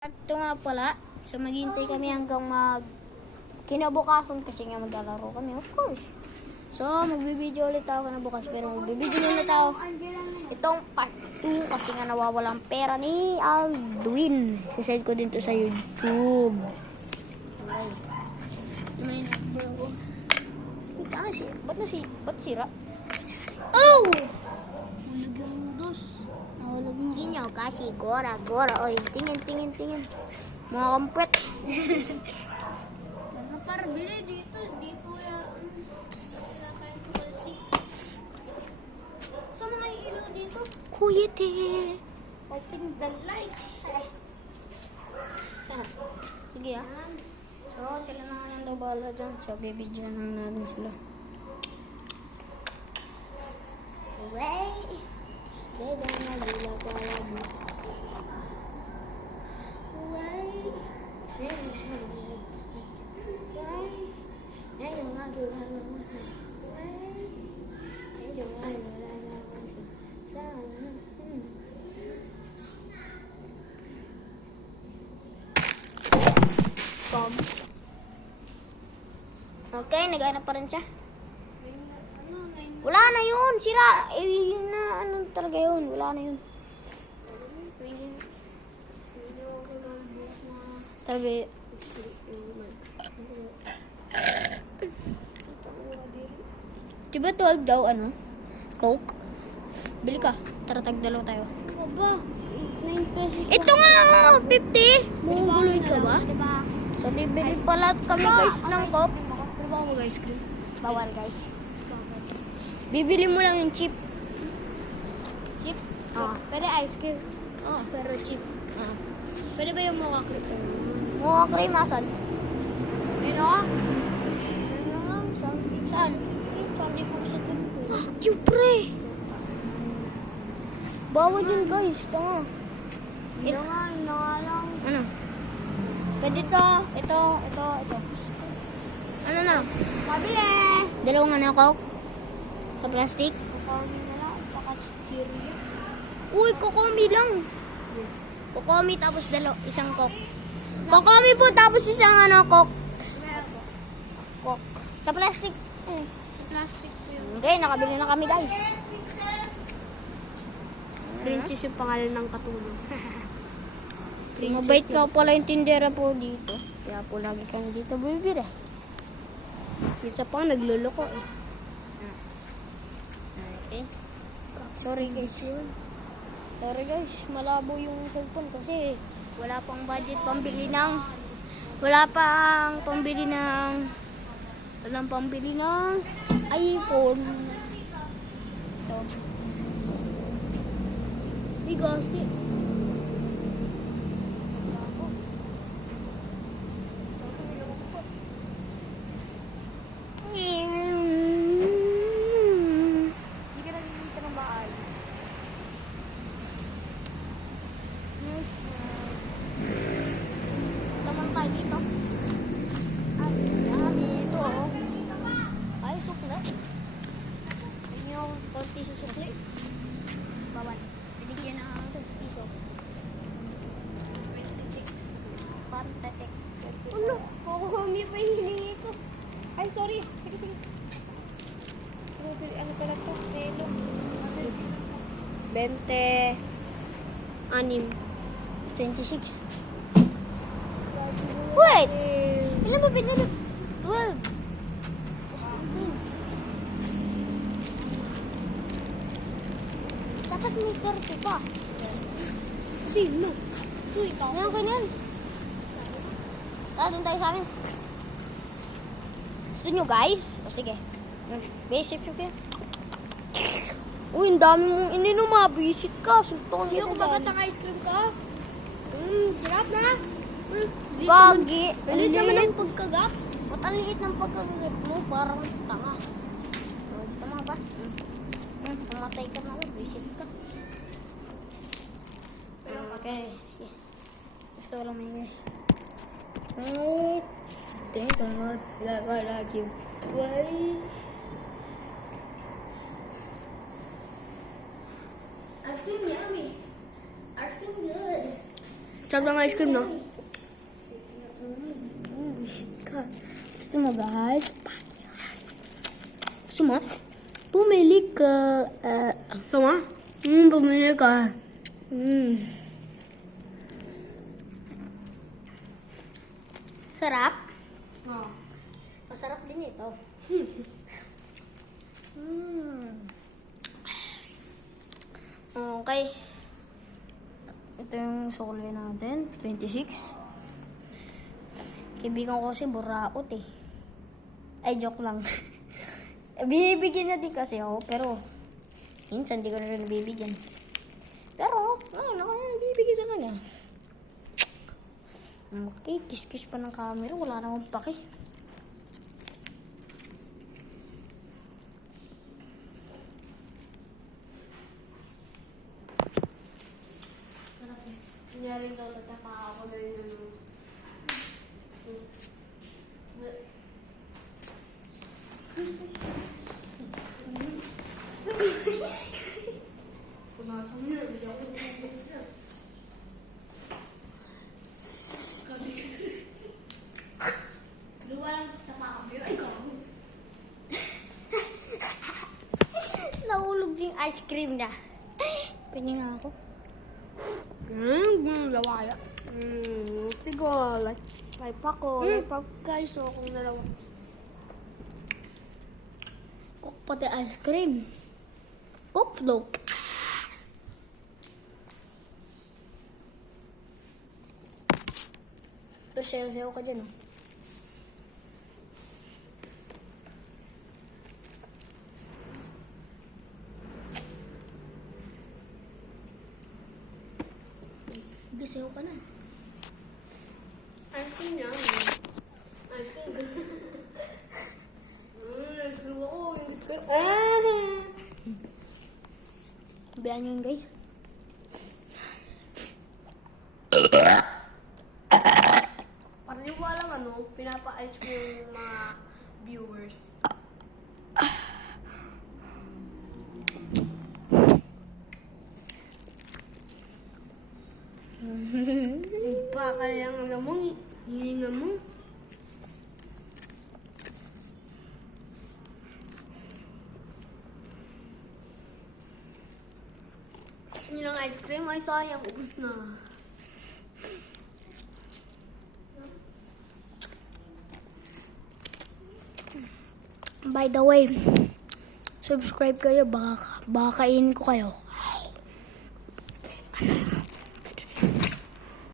Ito nga pala, so maghintay kami hanggang kinabukasan kasi nga maglalaro kami, of course. So, magbibideo ulit ako na bukas, pero magbibideo ulit ako itong part 2 kasi nga nawawalang pera ni Aldwin. Sisend ko din to sa YouTube. Okay. May number ako. Wait, kasi, ba't sira? Oh! Hulog yung dos. Nahulog mo. Hindi nyo kasi, gora. Oy, tingin. Mga kampret. Para bili dito ya. Sa mga ilaw dito. Kuya te. Open the light. Sige ah. So, sila na nga daw bala dyan. So, bibidyan lang natin sila. Wait. Dede na gila pala mo. Wait. Okay, nag-aana pa rin siya. Wala na yun, sira. Yun na, ano talaga yun, wala na yun. Talaga. Diba 12 daw, ano? Coke? Bili ka, tara tagdalaw tayo. Aba, 9 pesos. Ito nga, 50. Mungguloy ka ba? So, bibili pala kami guys ng Coke. Ano ba ako guys, cream? Bawal guys. Bibili mo lang yung chip. Chip? Pwede ice cream. Pero cheap. Pwede ba yung mocha cream? Mocha cream, asan? Pero? Saan? Sabi ko sa pinto. Yung pre! Bawal yun guys, tama. Ito nga lang. Ano? Pwede ito. Ano na? Pabili! Dalawang ano, Coke? Sa plastic? Kukomi na lang. Tsaka Cheerio. Uy, Kokomi lang. Kokomi tapos isang Coke. Kokomi po tapos isang ano, Coke. Coke. Sa plastic. Sa plastic po yun. Okay, nakabili na kami guys. Princess yung pangalan ng katulong. Mabait ka pala yung tindera po dito. Kaya po lagi kami dito bibili. Minsan pa nagluloko eh. Okay. Sorry guys, malabo yung cellphone kasi wala pang budget walang pambili ng iPhone. Ito. Bigas di. Hindi ka nagkikita ng maayos. Taman tayo dito. Ay, dito oh. Ay, sukle. Hindi nyo konti sa sukle. Bawal. Binigyan na ako ng piso. 26. Pantetek. Ano? Kukuhumi pa yung hiningi ko. Ay, sorry. Sige. Ano pala ito? Pelo. 20. 26. Wait! Ilan ba binili? 12. Tapos 15. Dapat may 30 pa. Sino? So, ikaw. Ngayon ganyan. Doon tayo sa amin. Gusto nyo guys? O sige. Basic yan. Uy, ang dami mong ininom ha. Visit ka. Suntok Hindi ako bagat ang ice cream ka. Sarap na. Gagi. Liit naman ang pagkagat. Ba't ang liit ng pagkagagat mo? Parang tanga. Gusto mo ba? Namatay ka na lang. Visit ka. Okay. Gusto lang may wait. Thank God. I like you. Wait. Ice cream yummy. Ice cream good. Sarap ng ice cream, no? Gusto mo guys? Gusto mo? Pumili ka. Gusto mo? Pumili ka. Sarap? Oo. Masarap din ito. Okay. Ito yung sukli natin. 26. Kaibigan ko kasi buraot eh. Ay, joke lang. Binibigyan natin kasi ako, pero minsan di ko na rin nabibigyan. Pero, ayun, ako na nabibigyan sa kanya. Okay, kiss-kiss pa ng camera. Wala namang pake. Nangyari daw, tatapa ako na yun. Nahulog yung ice cream na. Pwede nga ako. Lawaya. Tigo, life ako. Life up guys, so kung dalawa. Coke pati ice cream. Coke float. Pero sayo-sayo ka dyan, oh. Sayo ka na. Ice cream yan. Ice cream. Ice cream ako. Hindi ko. Bayaan nyo yun, guys. Para di ko alam ano, pinapa-ice cream yung mga viewers. Pa, kaya ang alam mo, hininga mo. Gusto niyo ng ice cream? Ay, sayang, ubus na. By the way, subscribe kayo. Baka kainin ko kayo.